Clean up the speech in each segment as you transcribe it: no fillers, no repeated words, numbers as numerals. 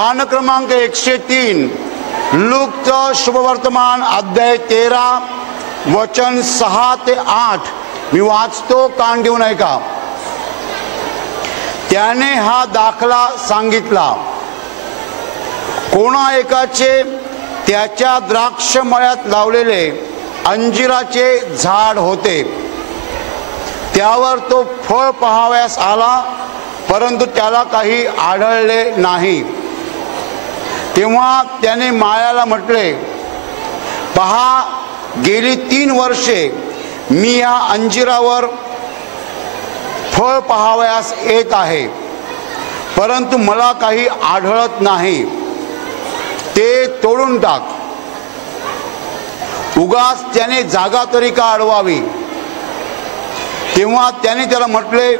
पान क्रमांक 103 लूकचं शुभवर्तमान अध्याय 13 वचन 6 ते 8 मी वाचतो, कान देऊन ऐका. त्याने हा दाखला सांगितला, कोणा एकाचे त्याच्या द्राक्षमळ्यात लावलेले अंजिराचे झाड होते. त्यावर तो फळ पाहावयास आला, परंतु त्याला काही आढळले नाही. तेव्हा त्याने माळ्याला म्हटले, पहा, गेली 3 वर्षे मी या अंजिरावर फळ पाहावयास येत आहे, परंतु मला काही आढळत नाही. ते तोडून टाक. उगाच त्याने जागा तरी का अडवावी. तेव्हा त्याने त्याला म्हटले,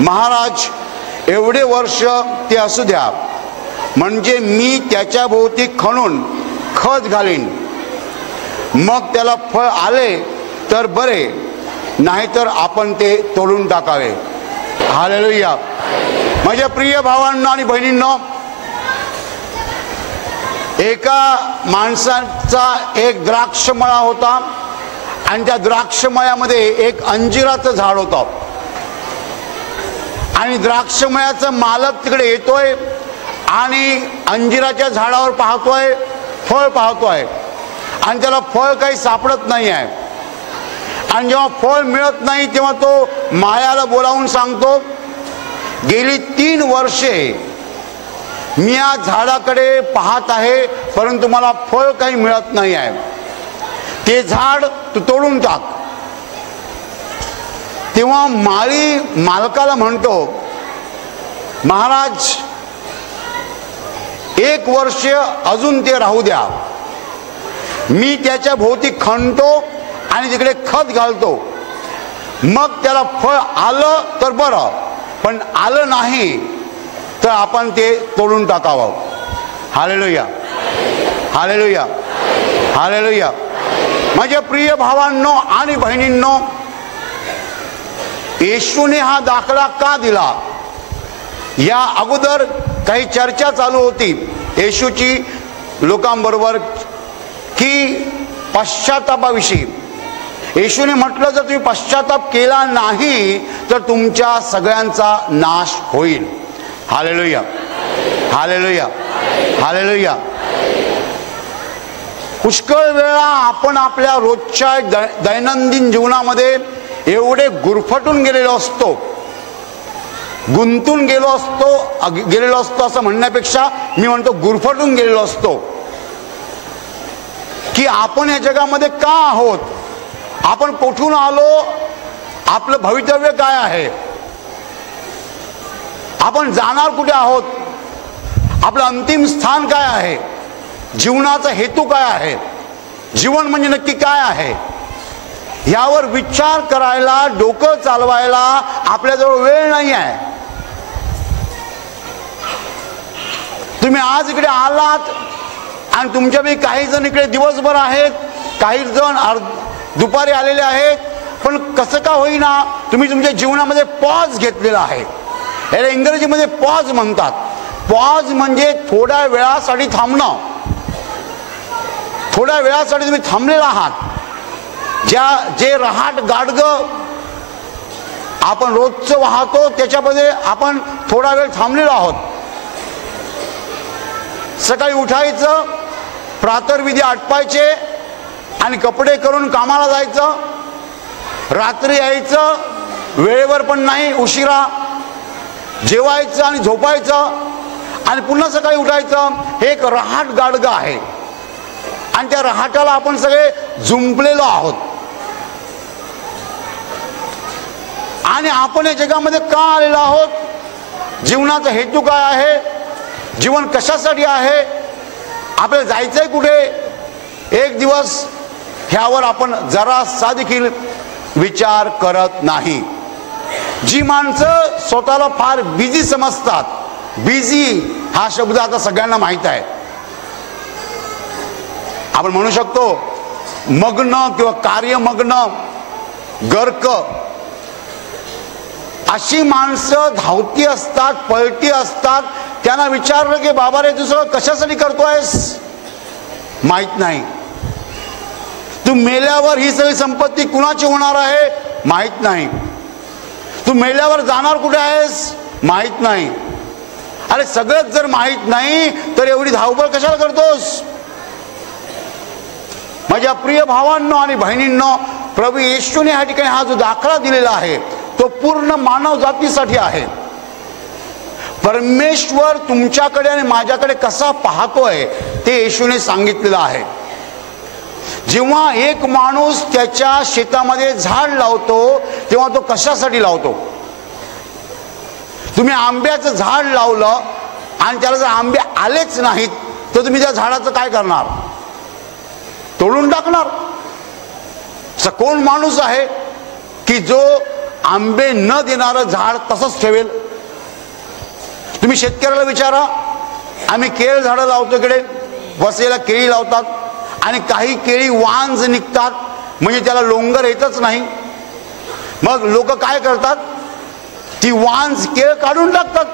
महाराज, एवढे वर्ष ते असू द्या, म्हणजे मी त्याच्या भोवती खणून खत घालीन. मग त्याला फळ आले तर बरे, नाहीतर आपण ते तोडून टाकावे. हालेलुया. माझ्या प्रिय भावांनो आणि बहिणींनो, एका माणसाचा एक द्राक्षमळा होता आणि त्या द्राक्षमळ्यामध्ये एक अंजिराचं झाड होतं. आणि द्राक्षमळ्याचा मालक तिकडे येतोय आणि अंजिराच्या झाडावर पाहतोय, फळ पाहतोय, आणि त्याला फळ काही सापडत नाही आहे. आणि जेव्हा फळ मिळत नाही तेव्हा तो माळ्याला बोलावून सांगतो, गेली 3 वर्षे मी या झाडाकडे पाहत आहे, परंतु मला फळ काही मिळत नाही आहे. ते झाड तू तोडून टाक. तेव्हा माळी मालकाला म्हणतो, महाराज, 1 वर्ष अजून ते राहू द्या. मी त्याच्या भोवती खणतो आणि तिकडे खत घालतो. मग त्याला फळ आलं तर बरं, पण आलं नाही तर आपण ते तोडून टाकावं. Hallelujah, hallelujah, hallelujah. माझ्या प्रिय भावांनो आणि बहिणींनो, येशूने हा दाखला का दिला? या अगोदर काही चर्चा चालू होती येशूची लोकांबरोबर की पश्चातापाविषयी. येशूने म्हटलं, जर तुम्ही पश्चाताप केला नाही तर तुमच्या सगळ्यांचा नाश होईल. Hallelujah, hallelujah, hallelujah. पुष्कळ वेळा आपण आपल्या रोजच्या दैनंदिन जीवनामध्ये एवढे गुरफटून गेलेलो असतो, गुंतून गेलेलो असतो असं म्हणण्यापेक्षा मी म्हणतो गुरफटून गेलेलो असतो, की आपण या जगामध्ये का आहोत, आपण कुठून आलो, आपलं भवितव्य काय आहे, आपण जाणार कुठे आहोत, आपलं अंतिम स्थान काय आहे, जीवनाचा हेतू काय आहे, जीवन म्हणजे नक्की काय आहे, यावर विचार करायला, डोकं चालवायला आपल्याजवळ वेळ नाही आहे. तुम्ही आज इकडे आलात आणि तुमच्यापैकी काही जण इकडे दिवसभर आहेत, काही जण दुपारी आलेले आहेत, पण कसं का होईना तुम्ही तुमच्या जीवनामध्ये पॉज घेतलेला आहे. याला इंग्रजीमध्ये पॉज म्हणतात. पॉज म्हणजे थोड्या वेळासाठी थांबणं. थोड्या वेळासाठी तुम्ही थांबलेला आहात. जे रहाट गाडगं आपण रोजचं वाहतो त्याच्यामध्ये आपण थोडा वेळ थांबलेलो आहोत. सकाळी उठायचं, प्रातर्विधी आटपायचे आणि कपडे करून कामाला जायचं, रात्री यायचं, वेळेवर पण नाही, उशिरा जेवायचं आणि झोपायचं आणि पुन्हा सकाळी उठायचं. हे एक रहाट गाडगं आहे आणि त्या रहाटाला आपण सगळे जुंपलेलो आहोत. आणि आपण या जगामध्ये का आलेलो आहोत, जीवनाचा हेतू काय आहे, जीवन कशासाठी आहे, आपल्याला जायचंय कुठे, एक दिवस ह्यावर आपण जरासा देखील विचार करत नाही. जी माणसं स्वतःला फार बिझी समजतात, बिझी हा शब्द आता सगळ्यांना माहित आहे, आपण म्हणू शकतो मग्न किंवा कार्यमग्न, गर्क, अशी माणसं धावती असतात, पळती असतात. त्यांना विचारलं की बाबा रे, तू सगळं कशासाठी करतोयस? माहित नाही. तू मेल्यावर ही सगळी संपत्ती कुणाची होणार आहे? माहित नाही. तू मेल्यावर जाणार कुठे आहेस? माहित नाही. अरे सगळंच जर माहित नाही तर एवढी धावपळ कशाला करतोस? माझ्या प्रिय भावांनो आणि बहिणींनो, प्रभू येशूने या ठिकाणी हा जो दाखला दिलेला आहे तो पूर्ण मानव जातीसाठी आहे. परमेश्वर तुमच्याकडे आणि माझ्याकडे कसा पाहतोय ते येशूने सांगितलेलं आहे. जेव्हा एक माणूस त्याच्या शेतामध्ये झाड लावतो तेव्हा तो कशासाठी लावतो? तुम्ही आंब्याचं झाड लावलं आणि त्याला जर आंबे आलेच नाहीत तर तुम्ही त्या झाडाचं काय करणार? तोडून टाकणार. कोण माणूस आहे की जो आंबे न देणारं झाड तसंच ठेवेल? तुम्ही शेतकऱ्याला विचारा, आम्ही केळ झाडं लावतो, इकडे वसलेला केळी लावतात आणि काही केळी वांज निघतात, म्हणजे त्याला लोंगर येतच नाही. मग लोक काय करतात? ती वांज केळ काढून टाकतात.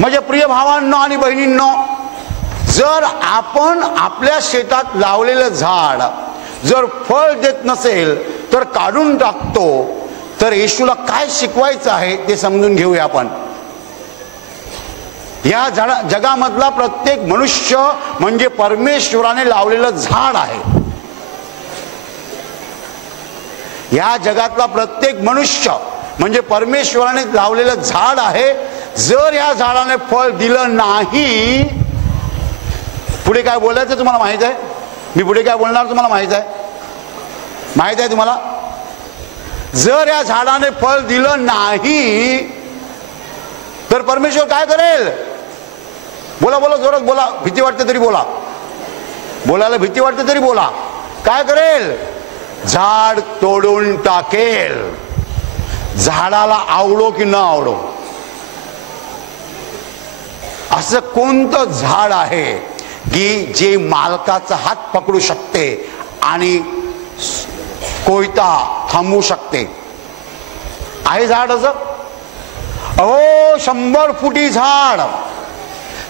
माझ्या प्रिय भावांनो आणि बहिणींनो, जर आपण आपल्या शेतात लावलेलं झाड जर फळ देत नसेल तर काढून टाकतो, तर येशूला काय शिकवायचं आहे ते समजून घेऊया आपण. या जगामधला प्रत्येक मनुष्य म्हणजे परमेश्वराने लावलेलं झाड आहे. या जगातला प्रत्येक मनुष्य म्हणजे परमेश्वराने लावलेलं झाड आहे. जर या झाडाने फळ दिलं नाही, पुढे काय बोलायचं तुम्हाला माहित आहे? मी पुढे काय बोलणार तुम्हाला माहित आहे? माहित आहे तुम्हाला? जर या झाडाने फळ दिलं नाही तर परमेश्वर काय करेल? बोला बोला, जोरात बोला. भीती वाटते तरी बोला. बोलायला भीती वाटते तरी बोला. काय करेल? झाड तोडून टाकेल. झाडाला आवडो की न आवडो. असं कोणतं झाड आहे की जे मालकाचा हात पकडू शकते आणि कोयता थांबवू शकते? आहे झाड असं? अहो, 100 फुटी झाड,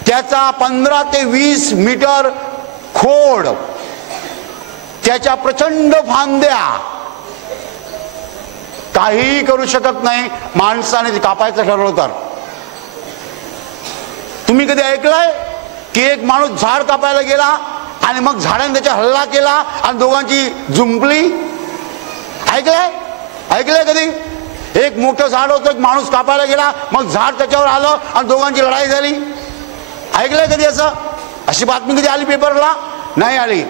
त्याचा 15 ते 20 मीटर खोड, त्याच्या प्रचंड फांद्या, काहीही करू शकत नाही माणसाने ते कापायचं ठरवलं तर. तुम्ही कधी ऐकलंय की एक माणूस झाड कापायला गेला आणि मग झाडाने त्याच्या हल्ला केला आणि दोघांची जुंपली? ऐकलंय? ऐकलंय कधी? एक मोठं झाड होतं, एक माणूस कापायला गेला, मग झाड त्याच्यावर आलं आणि दोघांची लढाई झाली. ऐकलंय कधी असं? अशी बातमी कधी आली पेपरला? नाही आली.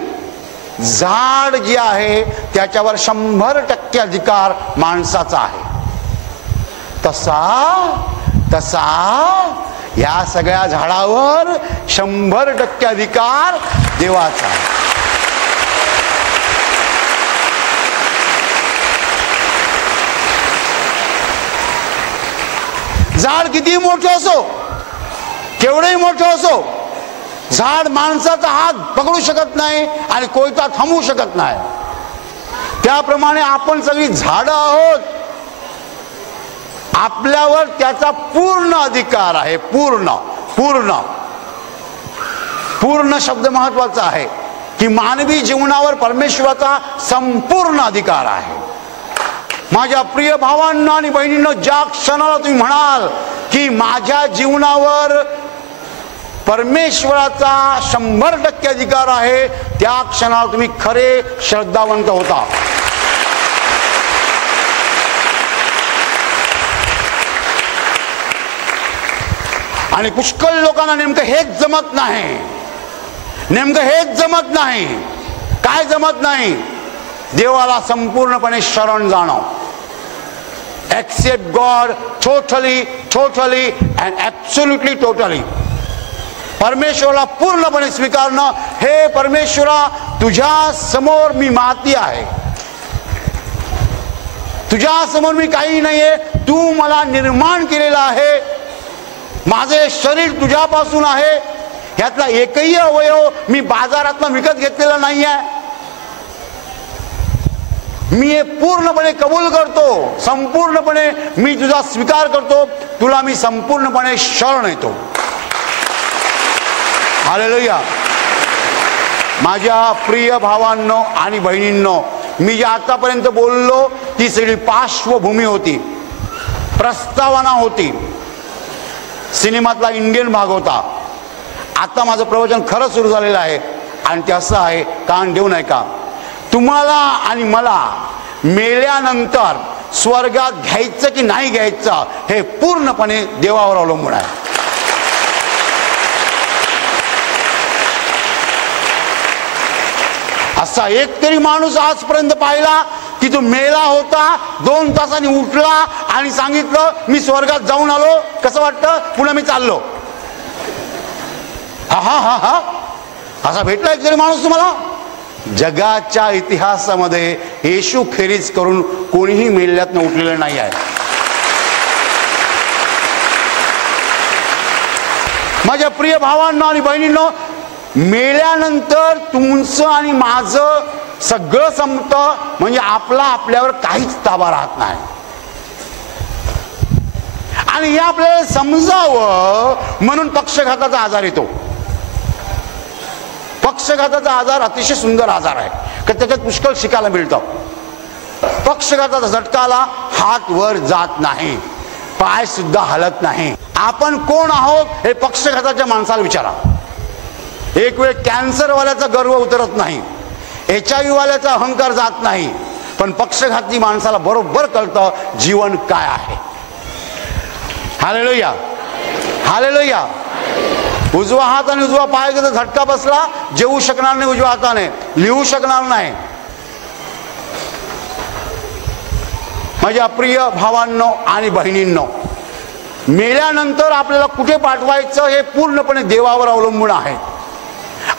झाड जे आहे त्याच्यावर 100% अधिकार माणसाचा आहे. तसा या सगळ्या झाडावर 100% अधिकार देवाचा आहे. झाड किती मोठं असो, केवढंही मोठं असो, झाड माणसाचा हात पकडू शकत नाही आणि कोयता थांबवू शकत नाही. त्याप्रमाणे आपण सगळी झाडं आहोत. आपल्यावर त्याचा पूर्ण अधिकार आहे. पूर्ण पूर्ण पूर्ण शब्द महत्वाचा आहे की मानवी जीवनावर परमेश्वराचा संपूर्ण अधिकार आहे. माझ्या प्रिय भावांनो आणि बहिणींनो, ज्या क्षणाला तुम्ही म्हणाल की माझ्या जीवनावर परमेश्वराचा 100% अधिकार आहे, त्या क्षणाला तुम्ही खरे श्रद्धावंत होता. आणि पुष्कळ लोकांना नेमकं हेच जमत नाही. नेमकं हेच जमत नाही. काय जमत नाही? देवाला संपूर्णपणे शरण जाणं. Accept God totally totally and absolutely totally. परमेश्वराला पूर्णपणे स्वीकारणं. हे परमेश्वरा, तुझ्या समोर मी माती आहे, तुझ्या समोर मी काही नाहीये. तू मला निर्माण केलेला आहे. माझे शरीर तुझ्यापासून आहे. यातला एकही अवयव मी बाजारातून विकत घेतलेला नाही आहे. मी हे पूर्णपणे कबूल करतो, संपूर्णपणे मी तुझा स्वीकार करतो, तुला मी संपूर्णपणे शरण येतो. हालेलुया. माझ्या प्रिय भावांनो आणि बहिणींनो, मी जे आतापर्यंत बोललो ती सगळी पार्श्वभूमी होती, प्रस्तावना होती, सिनेमातला इंडियन भाग होता. आता माझं प्रवचन खरं सुरू झालेलं आहे आणि ते असं आहे, कान देऊ नये का, तुम्हाला आणि मला मेल्यानंतर स्वर्गात घ्यायचं की नाही घ्यायचं हे पूर्णपणे देवावर अवलंबून आहे. असा एक तरी माणूस आजपर्यंत पाहिला की तो मेला होता, 2 तासांनी उठला आणि सांगितलं मी स्वर्गात जाऊन आलो, कसं वाटतं, पुन्हा मी चाललो. हा हा हा हा असा भेटला एक तरी माणूस तुम्हाला? जगाच्या इतिहासामध्ये येशू खेरीज करून कोणीही मेल्यातनं उठलेलं नाही आहे. माझ्या प्रिय भावांनो आणि बहिणींनो, मेल्यानंतर तुमचं आणि माझं सगळं संपतं, म्हणजे आपला आपल्यावर काहीच ताबा राहत नाही. आणि हे आपल्याला समजावं म्हणून पक्षघाताचा आजार येतो. पक्षघाताचा आजार अतिशय सुंदर आजार आहे, कारण त्याच्यात पुष्कळ शिकायला मिळतं. पक्षघाताचा झटका आला, हात वर जात नाही, पाय सुद्धा हलत नाही. आपण कोण आहोत हे पक्षघाताच्या माणसाला विचारा. एक वेळ कॅन्सरवाल्याचा गर्व उतरत नाही, HIV वाल्याचा अहंकार जात नाही, पण पक्षघाती माणसाला बरोबर कळतं जीवन काय आहे. Hallelujah, hallelujah. उजवा हात आणि उजवा पाय जर झटका बसला, जेवू शकणार नाही उजव्या हाताने, लिहू शकणार नाही. माझ्या प्रिय भावांनो आणि बहिणींनो, मेल्यानंतर आपल्याला कुठे पाठवायचं हे पूर्णपणे देवावर अवलंबून आहे.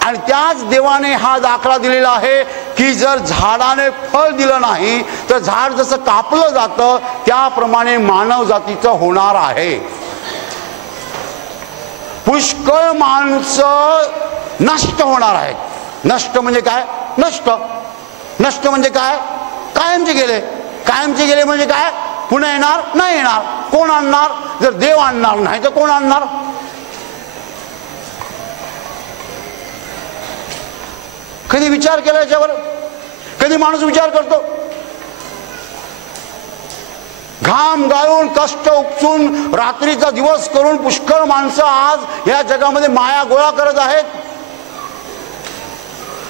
आणि त्याच देवाने हा दाखला दिलेला आहे की जर झाडाने फळ दिलं नाही तर झाड जसं कापलं जातं त्याप्रमाणे मानव जातीचं होणार आहे. पुष्कळ माणसं नष्ट होणार आहेत. नष्ट म्हणजे काय? नष्ट नष्ट म्हणजे काय? कायमचे गेले. कायमचे गेले म्हणजे काय? पुन्हा येणार नाही येणार. कोण आणणार? जर देव आणणार नाही तर कोण आणणार? कधी विचार केला याच्यावर? कधी माणूस विचार करतो? घाम गाळून कष्ट उपसून रात्रीचा दिवस करून पुष्कळ माणसं आज या जगामध्ये माया गोळा करत आहेत.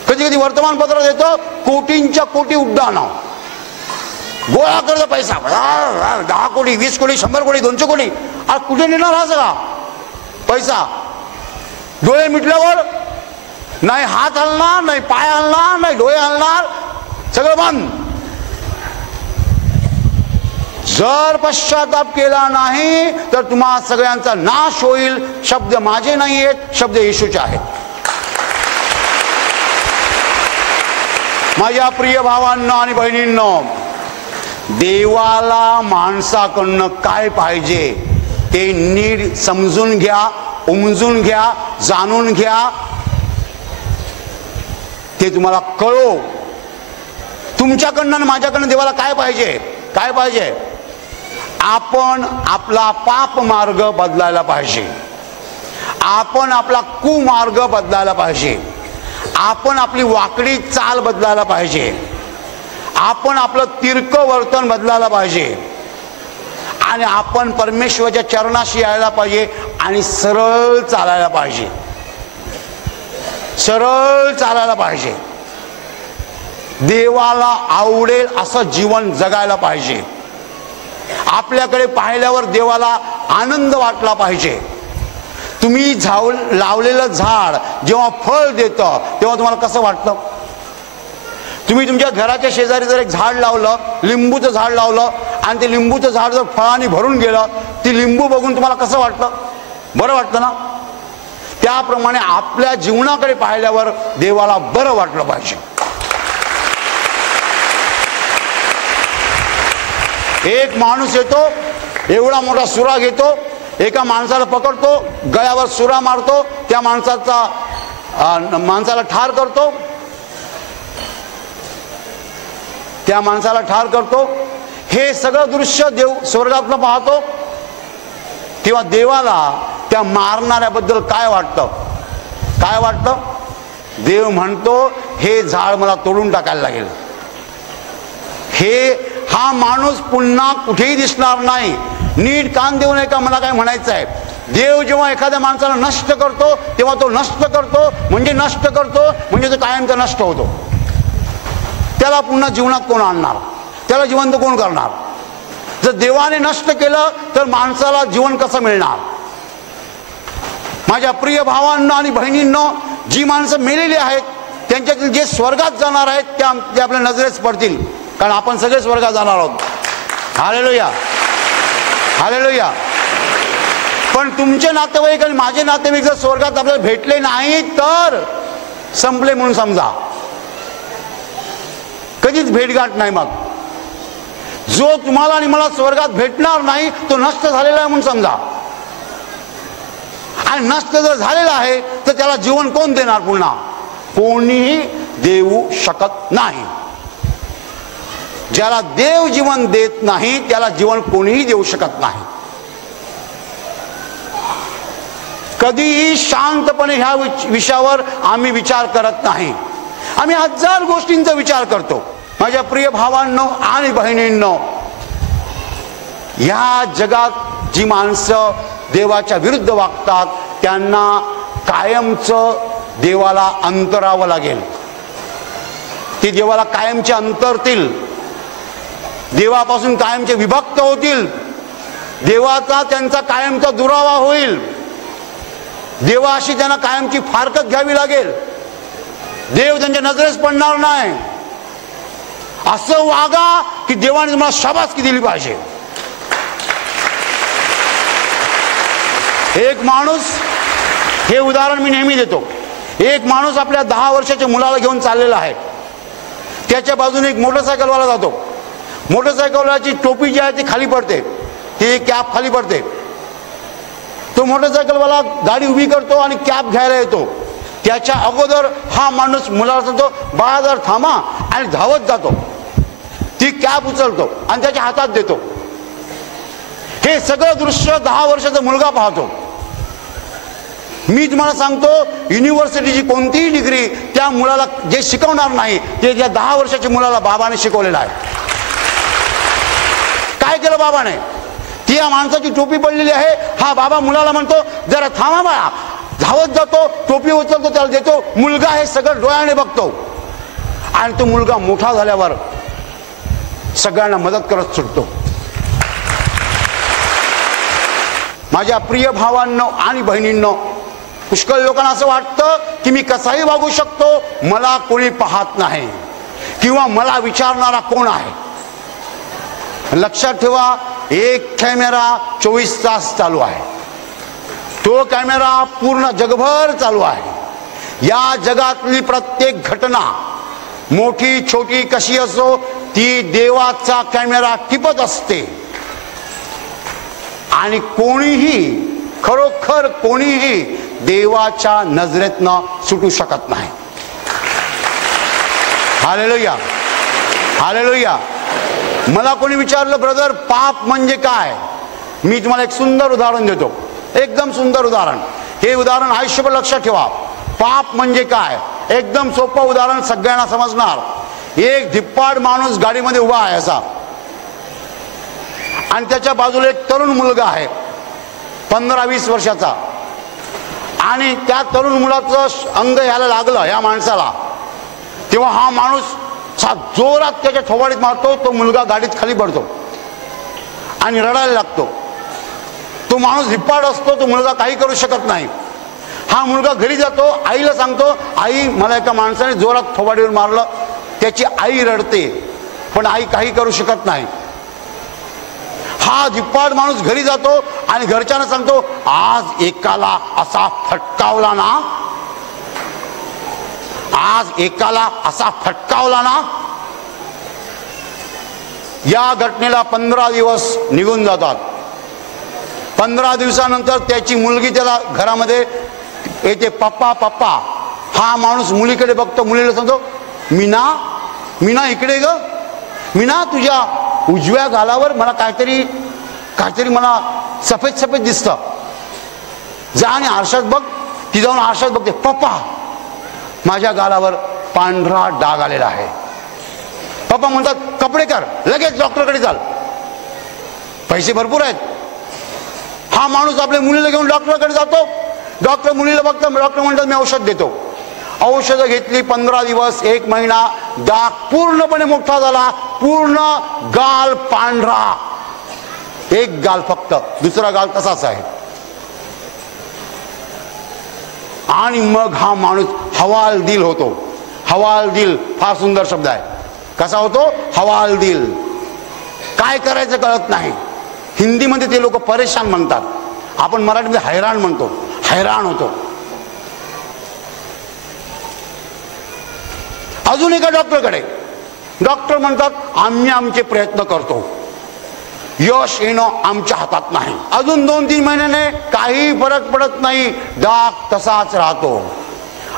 कधी कधी वर्तमानपत्र देतो कोटींच्या कोटी उड्डाण गोळा करतो पैसा, 10 कोटी 20 कोटी 100 कोटी 200 कोटी. आज कुठे नेणार हा सगळा पैसा? डोळे मिटल्यावर नाही हात हलणार, नाही पाय हलणार, नाही डोळे हलणार, सगळं बंद. जर पश्चाताप केला नाही तर तुम्हा सगळ्यांचा नाश होईल. शब्द माझे नाही आहेत, शब्द येशूचे आहेत. माझ्या प्रिय भावांनो आणि बहिणींनो, देवाला माणसाकडनं काय पाहिजे ते नीट समजून घ्या, उमजून घ्या, जाणून घ्या. ते तुम्हाला कळो. तुमच्याकडनं आणि माझ्याकडनं देवाला काय पाहिजे? काय पाहिजे? आपण आपला पाप मार्ग बदलायला पाहिजे. आपण आपला कुमार्ग बदलायला पाहिजे. आपण आपली वाकडी चाल बदलायला पाहिजे. आपण आपलं तिरकं वर्तन बदलायला पाहिजे. आणि आपण परमेश्वराच्या चरणाशी यायला पाहिजे आणि सरळ चालायला पाहिजे. सरळ चालायला पाहिजे. देवाला आवडेल असं जीवन जगायला पाहिजे. आपल्याकडे पाहिल्यावर देवाला आनंद वाटला पाहिजे. तुम्ही लावलेलं झाड जेव्हा फळ देतं तेव्हा तुम्हाला कसं वाटतं? तुम्ही तुमच्या घराच्या शेजारी जर एक झाड लावलं, लिंबूचं झाड लावलं आणि ते लिंबूचं झाड जर फळाने भरून गेलं, ती लिंबू बघून तुम्हाला कसं वाटतं? बरं वाटतं ना? त्याप्रमाणे आपल्या जीवनाकडे पाहिल्यावर देवाला बरं वाटलं पाहिजे. एक माणूस येतो, एवढा मोठा सुरा घेतो, एका माणसाला पकडतो, गळ्यावर सुरा मारतो, त्या माणसाला ठार करतो. त्या माणसाला ठार करतो. हे सगळं दृश्य देव स्वर्गातनं पाहतो. तेव्हा देवाला त्या मारणाऱ्याबद्दल काय वाटतं? काय वाटतं? देव म्हणतो हे झाड मला तोडून टाकायला लागेल. हा माणूस पुन्हा कुठेही दिसणार नाही. नीट कान देऊ नये का मला काय म्हणायचं आहे. देव जेव्हा एखाद्या माणसाला नष्ट करतो तेव्हा तो नष्ट करतो म्हणजे तो कायमचा नष्ट होतो. त्याला पुन्हा जीवनात कोण आणणार? त्याला जिवंत कोण करणार? जर देवाने नष्ट केलं तर माणसाला जीवन कसं मिळणार? माझ्या प्रिय भावांनो आणि बहिणींनो, जी माणसं मेलेली आहेत त्यांच्यातील जे स्वर्गात जाणार आहेत ते आपल्या नजरेस पडतील. कारण आपण सगळे स्वर्गात जाणार आहोत. Hallelujah, hallelujah. पण तुमचे नातेवाईक आणि माझे नातेवाईक जर स्वर्गात आपल्याला भेटले नाही तर संपले म्हणून समजा. कधीच भेटगाठ नाही. मग जो तुम्हाला आणि मला स्वर्गात भेटणार नाही तो नष्ट झालेला आहे म्हणून समजा. आणि नष्ट जर झालेला आहे तर त्याला जीवन कोण देणार? पुन्हा कोणीही देऊ शकत नाही. ज्याला देव जीवन देत नाही त्याला जीवन कोणीही देऊ शकत नाही. कधीही शांतपणे ह्या विषयावर आम्ही विचार करत नाही. आम्ही हजार गोष्टींचा विचार करतो. माझ्या प्रिय भावांनो आणि बहिणींनो, ह्या जगात जी माणसं देवाच्या विरुद्ध वागतात त्यांना कायमचं देवाला अंतरावं लागेल. ती देवाला कायमचे अंतरतील, देवापासून कायमचे विभक्त होतील, देवाचा त्यांचा कायमचा दुरावा होईल, देवाशी त्यांना कायमची फारकत घ्यावी लागेल, देव त्यांच्या नजरेस पडणार नाही. असं वागा की देवाने तुम्हाला शाबासकी दिली पाहिजे. एक माणूस, हे उदाहरण मी नेहमी देतो, एक माणूस आपल्या 10 वर्षाच्या मुलाला घेऊन चाललेला आहे. त्याच्या बाजूने एक मोटरसायकलवाला जातो. मोटरसायकलवाल्याची टोपी जी आहे ती खाली पडते, ती कॅप खाली पडते. तो मोटरसायकलवाला गाडी उभी करतो आणि कॅप घ्यायला येतो. त्याच्या अगोदर हा माणूस मुलाला सांगतो, बाळा जर थांबा, आणि धावत जातो. ती कॅप उचलतो आणि त्याच्या हातात देतो. हे सगळं दृश्य 10 वर्षाचा मुलगा पाहतो. मी तुम्हाला सांगतो, युनिव्हर्सिटीची कोणतीही डिग्री त्या मुलाला जे शिकवणार नाही ते त्या 10 वर्षाच्या मुलाला बाबाने शिकवलेलं आहे. काय केलं बाबाने? ती या माणसाची टोपी पडलेली आहे. हा बाबा मुलाला म्हणतो, जरा थांबा बाळा. धावत जातो, टोपी उचलतो, त्याला देतो. मुलगा हे सगळं डोळ्याने बघतो आणि तो मुलगा मोठा झाल्यावर सगळ्यांना मदत करत सुटतो. माझ्या प्रिय भावांनो आणि बहिणींनो, पुष्कळ लोकांना असं वाटतं की मी कसाही वागू शकतो, मला कोणी पाहत नाही किंवा मला विचारणारा कोण आहे. लक्षात ठेवा, एक कॅमेरा 24 तास चालू आहे. तो कॅमेरा पूर्ण जगभर चालू आहे. या जगातली प्रत्येक घटना मोठी छोटी कशी असो ती देवाचा कॅमेरा टिपत असते. आणि कोणीही, खरोखर कोणीही देवाच्या नजरेतनं सुटू शकत नाही. Hallelujah, hallelujah. मला कोणी विचारलं, ब्रदर पाप म्हणजे काय? मी तुम्हाला एक सुंदर उदाहरण देतो, एकदम सुंदर उदाहरण. हे उदाहरण आयुष्यभर लक्षात ठेवा. पाप म्हणजे काय? एकदम सोपं उदाहरण, सगळ्यांना समजणार. एक धिप्पाड माणूस गाडीमध्ये उभा आहे असा, आणि त्याच्या बाजूला एक तरुण मुलगा आहे 15-20 वर्षाचा. आणि त्या तरुण मुलाचं अंग यायला लागलं या माणसाला, तेव्हा हा माणूस जोरात त्याच्या थोबाडीत मारतो. तो मुलगा गाडीत खाली पडतो आणि रडायला लागतो. तो माणूस धिप्पाड असतो, तो मुलगा काही करू शकत नाही. हा मुलगा घरी जातो, आईला सांगतो, आई मला एका माणसाने जोरात थोबाडीवर मारलं. त्याची आई रडते, पण आई काही करू शकत नाही. हा धिप्पाड माणूस घरी जातो आणि घरच्यांना सांगतो, आज एकाला असा फटकावला ना, आज एकाला असा फटकावला ना. या घटनेला 15 दिवस निघून जातात. 15 दिवसानंतर त्याची मुलगी त्याला घरामध्ये येते, पप्पा पप्पा. हा माणूस मुलीकडे बघतो, मुलीला सांगतो, मीना मीना इकडे ग. मीना तुझ्या उजव्या गालावर मला काहीतरी मला सफेद सफेद दिसतं. जा आणि आरशात बघ. ती जाऊन आरशात बघते. पप्पा माझ्या गालावर पांढरा डाग आलेला आहे. पप्पा म्हणतात कपडे कर, लगेच डॉक्टरकडे चाल, पैसे भरपूर आहेत. हा माणूस आपल्या मुलीला घेऊन डॉक्टरकडे जातो. डॉक्टर मुलीला बघतो. डॉक्टर म्हणतात मी औषध देतो. औषधं घेतली. 15 दिवस 1 महिना डाग पूर्णपणे मोठा झाला. पूर्ण गाल पांढरा. एक गाल फक्त, दुसरा गाल तसाच आहे. आणि मग हा माणूस हवालदिल होतो. हवालदिल फार सुंदर शब्द आहे. कसा होतो? हवालदिल. काय करायचं कळत नाही. हिंदीमध्ये ते लोक परेशान म्हणतात, आपण मराठीमध्ये हैराण म्हणतो. हैराण होतो. अजून एका डॉक्टरकडे. डॉक्टर म्हणतात आम्ही आमचे प्रयत्न करतो, यश येणं आमच्या हातात नाही. अजून 2-3 महिन्याने काही फरक पडत नाही. डाग तसाच राहतो.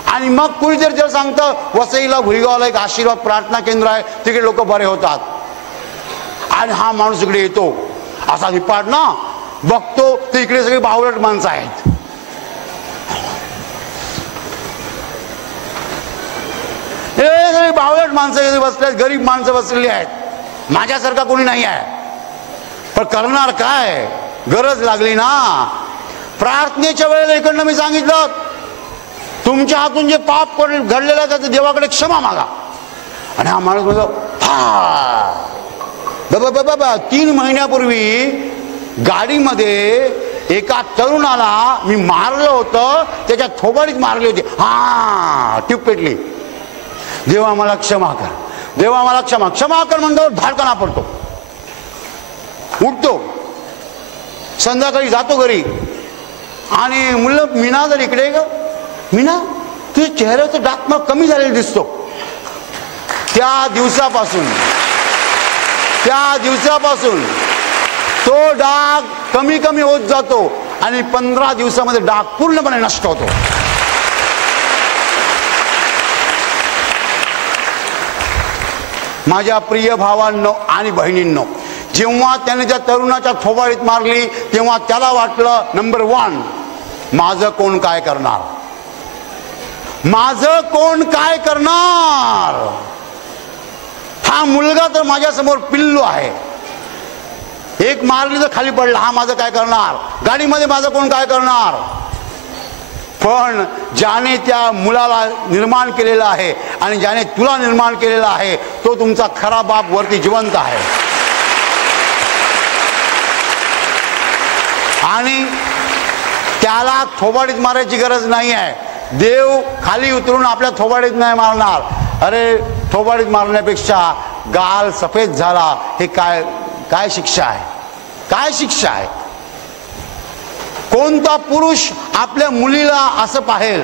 आणि मग कुणीतरी जर सांगतं वसईला भुईगावला एक आशीर्वाद प्रार्थना केंद्र आहे, तिकडे लोक बरे होतात. आणि हा माणूस इकडे येतो. असा निपाट ना बघतो तर इकडे सगळी बावळट माणसं आहेत. हे सगळी बावळट माणसं बसले, गरीब माणसं बसलेली आहेत. माझ्यासारखा कोणी नाही आहे. पण करणार काय? गरज लागली ना. प्रार्थनेच्या वेळेला इकडनं मी सांगितलं तुमच्या हातून जे पाप घडलेलं आहे त्याचं देवाकडे क्षमा मागा. आणि हा माणूस म्हणतो हा बाबा 3 महिन्यापूर्वी गाडीमध्ये एका तरुणाला मी मारलं होतं, त्याच्या थोबाडीत मारली होती. हा टीप पेटली. देवा मला क्षमा कर, देवा मला क्षमा कर म्हणतो. धाडकणा पडतो. उठतो. संध्याकाळी जातो घरी. आणि मुलं मीना जर इकडे ग मीना तुझ्या चेहऱ्याचा डाग मला कमी झालेला दिसतो. त्या दिवसापासून तो डाग कमी कमी होत जातो. आणि 15 दिवसामध्ये डाग पूर्णपणे नष्ट होतो. माझ्या प्रिय भावांनो आणि बहिणींनो, जेव्हा त्याने त्या तरुणाच्या थोबाडीत मारली तेव्हा त्याला वाटलं नंबर 1 माझं कोण काय करणार. माझं कोण काय करणार. हा मुलगा तर माझ्या समोर पिल्लू आहे. एक मारली तर खाली पडला. हा माझं काय करणार. गाडीमध्ये माझं कोण काय करणार. पण ज्याने त्या मुलाला निर्माण केलेलं आहे आणि ज्याने तुला निर्माण केलेलं आहे तो तुमचा खरा बाप वरती जिवंत आहे. आणि त्याला थोबाडीत मारायची गरज नाही आहे. देव खाली उतरून आपल्या थोबाडीत नाही मारणार. अरे थोबाडीत मारण्यापेक्षा गाल सफेद झाला हे काय शिक्षा आहे. काय शिक्षा आहे. कोणता पुरुष आपल्या मुलीला असं पाहेल.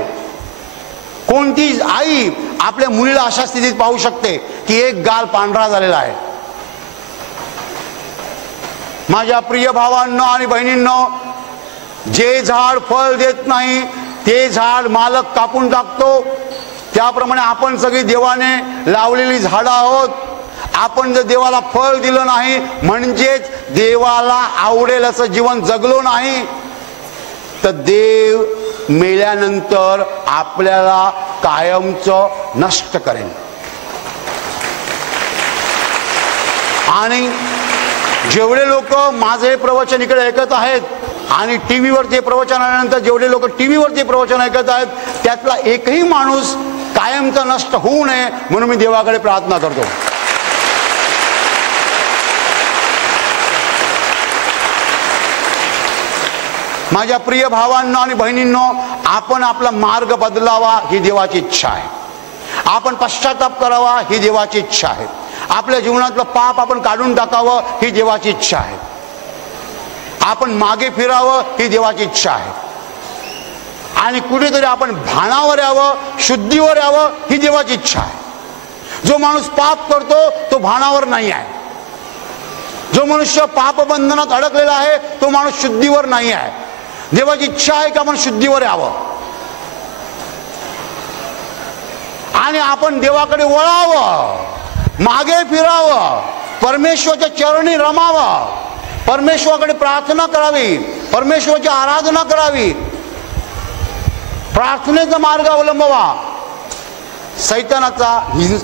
कोणती आई आपल्या मुलीला अशा स्थितीत पाहू शकते की एक गाल पांढरा झालेला आहे. माझ्या प्रिय भावांनो आणि बहिणींनो, जे झाड फळ देत नाही ते झाड मालक कापून टाकतो. त्याप्रमाणे आपण सगळी देवाने लावलेली झाडं आहोत. आपण जर देवाला फळ दिलं नाही म्हणजेच देवाला आवडेल असं जीवन जगलो नाही तर देव मेल्यानंतर आपल्याला कायमचं नष्ट करेल. आणि जेवढे लोक माझे प्रवचन इकडे ऐकत आहेत आणि टीव्हीवर ते प्रवचन आल्यानंतर जेवढे लोक टीव्हीवर ते प्रवचन ऐकत आहेत त्यातला एकही माणूस कायमचा नष्ट होऊ नये म्हणून मी देवाकडे प्रार्थना करतो. माझ्या प्रिय भावांनो आणि बहिणींनो, आपण आपला मार्ग बदलावा ही देवाची इच्छा आहे. आपण पश्चाताप करावा ही देवाची इच्छा आहे. आपल्या जीवनातलं पाप आपण काढून टाकावं ही देवाची इच्छा आहे. आपण मागे फिरावं ही देवाची इच्छा आहे. आणि कुठेतरी आपण भानावर यावं, शुद्धीवर यावं ही देवाची इच्छा आहे. जो माणूस पाप करतो तो भानावर नाही आहे. जो मनुष्य पापबंधनात अडकलेला आहे तो माणूस शुद्धीवर नाही आहे. देवाची इच्छा आहे की आपण शुद्धीवर यावं आणि आपण देवाकडे वळावं, मागे फिरावं. परमेश्वराच्या चरणी रमावा, परमेश्वराकडे प्रार्थना करावी, परमेश्वराची आराधना करावी, प्रार्थनेचा मार्ग अवलंबवा, सैतानाचा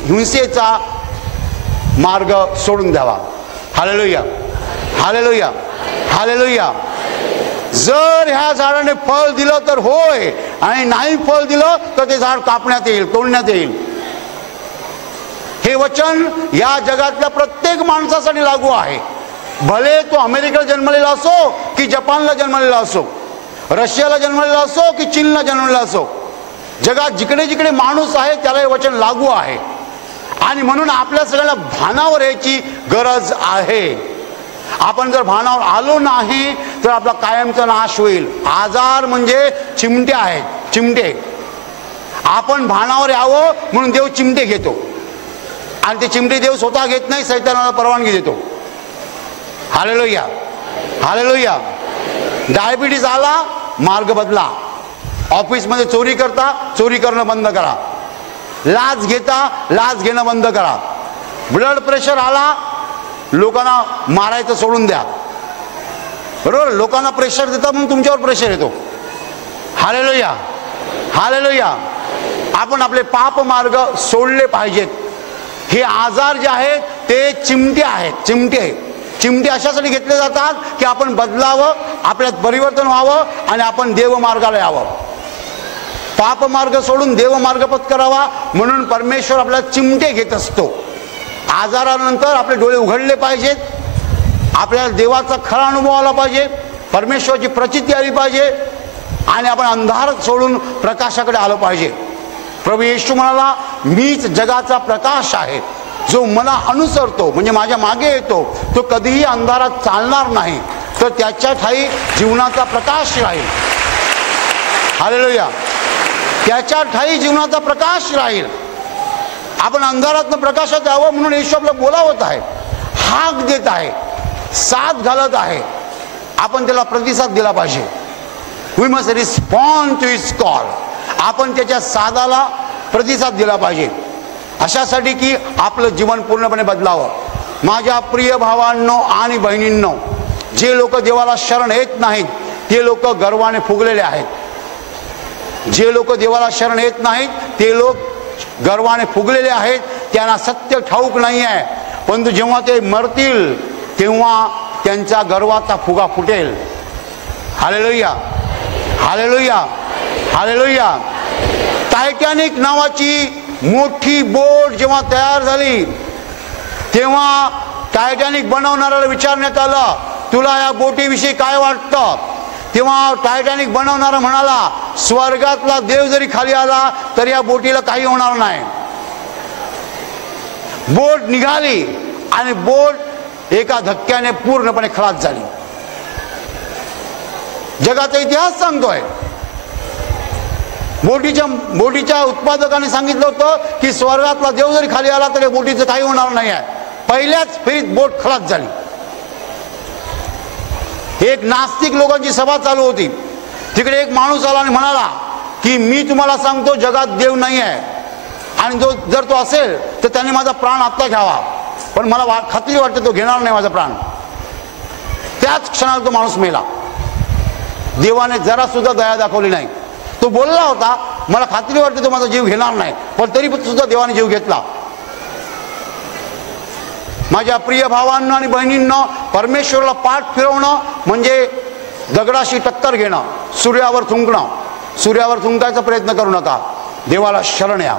हिंसेचा मार्ग सोडून द्यावा. Hallelujah, hallelujah, hallelujah. जर ह्या झाडाने फळ दिलं तर होय, आणि नाही फळ दिलं तर ते झाड कापण्यात येईल, तोडण्यात येईल. हे वचन या जगातल्या प्रत्येक माणसासाठी लागू आहे. भले तो अमेरिकेला जन्मलेला असो की जपानला जन्मलेला असो, रशियाला जन्मलेला असो की चीनला जन्मलेला असो, जगात जिकडे जिकडे माणूस आहे त्याला हे वचन लागू आहे. आणि म्हणून आपल्या सगळ्यांना भानावर यायची गरज आहे. आपण जर भानावर आलो नाही तर आपला कायमचा नाश होईल. आजार म्हणजे चिमटे आहेत, चिमटे. आपण भानावर यावं म्हणून देव चिमटे घेतो, आणि ते चिमटे देव स्वतः घेत नाही, सैतानाला परवानगी देतो. Hallelujah, hallelujah. डायबिटीज आला, मार्ग बदला. ऑफिसमध्ये चोरी करता, चोरी करणं बंद करा. लाच घेता, लाच घेणं बंद करा. ब्लड प्रेशर आला, लोकांना मारायचं सोडून द्या. बरोबर, लोकांना प्रेशर देता म्हणून तुमच्यावर प्रेशर येतो. Hallelujah, hallelujah. आपण आपले पाप मार्ग सोडले पाहिजेत. हे आजार जे आहेत ते चिमटे आहेत, चिमटे. चिमटे अशासाठी घेतले जातात की आपण बदलावं, आपल्यात परिवर्तन व्हावं आणि आपण देवमार्गाला यावं. पाप मार्ग सोडून देवमार्ग पत्करावा म्हणून परमेश्वर आपल्याला चिमटे घेत असतो. आजारानंतर आपले डोळे उघडले पाहिजेत, आपल्याला देवाचा खरा अनुभव आला पाहिजे, परमेश्वराची प्रचिती आली पाहिजे, आणि आपण अंधार सोडून प्रकाशाकडे आलो पाहिजे. प्रभू येशू म्हणाला, मीच जगाचा प्रकाश आहे. जो मला अनुसरतो म्हणजे माझ्या मागे येतो तो कधीही अंधारात चालणार नाही, तर त्याच्या ठाई जीवनाचा प्रकाश राहील. हालेलुया. त्याच्या ठाई जीवनाचा प्रकाश राहील. आपण अंधारातनं प्रकाशात यावं म्हणून येशू आपल्याला बोलावत आहे, हाक देत आहे, साथ घालत आहे. आपण त्याला प्रतिसाद दिला पाहिजे. We must respond to his call. आपण त्याच्या सादाला प्रतिसाद दिला पाहिजे, अशासाठी की आपलं जीवन पूर्णपणे बदलावं. माझ्या प्रिय भावांनो आणि बहिणींनो, जे लोक देवाला शरण येत नाहीत ते लोक गर्वाने फुगलेले आहेत. जे लोक देवाला शरण येत नाहीत ते लोक गर्वाने फुगलेले आहेत. त्यांना सत्य ठाऊक नाही आहे, परंतु जेव्हा ते मरतील तेव्हा त्यांच्या गर्वाचा फुगा फुटेल. Hallelujah, hallelujah, hallelujah. टायटॅनिक नावाची मोठी बोट जेव्हा तयार झाली तेव्हा टायटॅनिक बनवणाऱ्याला विचारण्यात आलं, तुला या बोटीविषयी काय वाटतं? तेव्हा टायटॅनिक बनवणारा म्हणाला, स्वर्गातला देव जरी खाली आला तरी या बोटीला काही होणार नाही. बोट निघाली आणि बोट एका धक्क्याने पूर्णपणे खलास झाली. जगाचा इतिहास सांगतोय. बोटीच्या उत्पादकाने सांगितलं होतं की स्वर्गातला देव जरी खाली आला तरी बोटीचं काही होणार नाही आहे. पहिल्याच फेरीत बोट खलास झाली. एक नास्तिक लोकांची सभा चालू होती. तिकडे एक माणूस आला आणि म्हणाला की मी तुम्हाला सांगतो जगात देव नाही आहे, आणि जर तो असेल तर त्याने माझा प्राण आत्ता घ्यावा, पण मला खात्री वाटते तो घेणार नाही माझा प्राण. त्याच क्षणाला तो माणूस मेला. देवाने जरा सुद्धा दया दाखवली नाही. तो बोलला होता, मला खात्री वाटते तो माझा जीव घेणार नाही, पण तरी सुद्धा देवाने जीव घेतला. माझ्या प्रिय भावांना आणि बहिणींना, परमेश्वराला पाठ फिरवणं म्हणजे दगडाशी टक्कर घेणं, सूर्यावर थुंकणं. सूर्यावर थुंकायचा प्रयत्न करू नका. देवाला शरण या,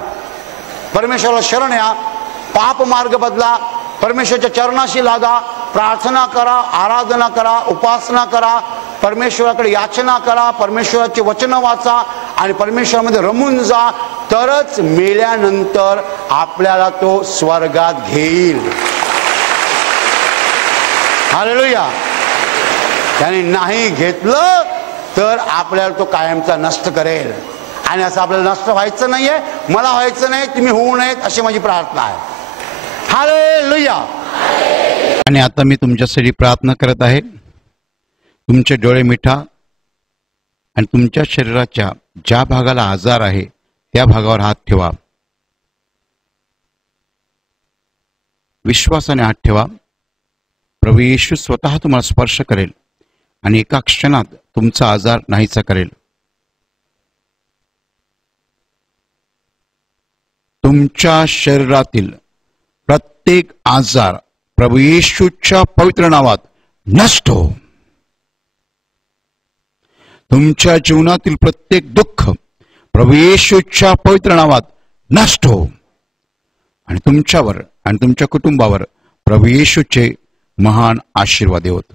परमेश्वराला शरण या. पाप मार्ग बदला, परमेश्वराच्या चरणाशी लागा, प्रार्थना करा, आराधना करा, उपासना करा, परमेश्वराकडे याचना करा, परमेश्वराचे वचन वाचा आणि परमेश्वरामध्ये रमून जा. तरच मेल्यानंतर आपल्याला तो स्वर्गात घेईल. हालेलुया. त्याने नाही घेतलं तर आपल्याला तो कायमचा नष्ट करेल. आणि असं आपल्याला नष्ट व्हायचं नाहीये, मला व्हायचं नाही, तुम्ही होऊ नयेत अशी माझी प्रार्थना आहे. हालेलुया. आणि आता मी तुमच्यासाठी प्रार्थना करत आहे. तुमचे डोळे मिठा आणि तुमच्या शरीराच्या ज्या भागाला आजार आहे त्या भागावर हात ठेवा. विश्वासाने हात ठेवा. प्रभू येशू स्वतः तुम्हाला स्पर्श करेल आणि एका क्षणात तुमचा आजार नाहीसा करेल. तुमच्या शरीरातील प्रत्येक आजार प्रभू येशूच्या पवित्र नावात नष्ट हो. तुमच्या जीवनातील प्रत्येक दुःख प्रभू येशूच्या पवित्र नावात नष्ट हो. आणि तुमच्यावर आणि तुमच्या कुटुंबावर प्रभू येशूचे महान आशीर्वाद होत.